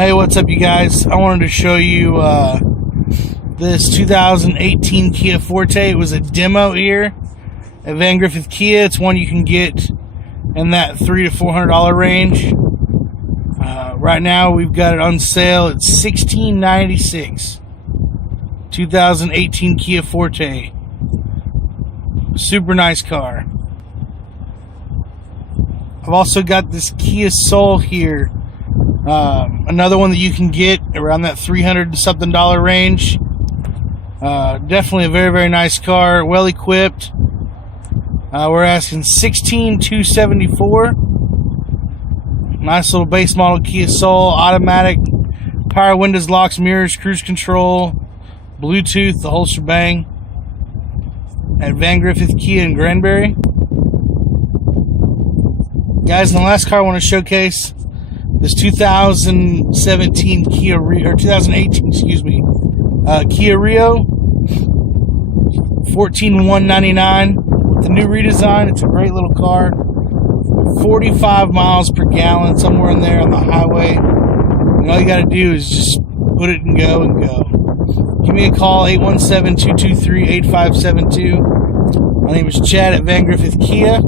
Hey, what's up, you guys? I wanted to show you this 2018 Kia Forte. It was a demo here at Griffith KIA. It's one you can get in that $300 to $400 range. Right now, we've got it on sale at $1,696. 2018 Kia Forte. Super nice car. I've also got this Kia Soul here. Another one that you can get around that $300 and something range. Definitely a very, very nice car, well equipped. We're asking $16,274. Nice little base model Kia Soul, automatic, power windows, locks, mirrors, cruise control, Bluetooth, the whole shebang. At Griffith KIA in Granbury. Guys, in the last car I want to showcase this 2017 Kia Rio, or 2018, excuse me, Kia Rio, $14,199 with the new redesign. It's a great little car. 45 miles per gallon, somewhere in there on the highway. And all you got to do is just put it and go and go. Give me a call, 817-223-8572. My name is Chad at Griffith KIA.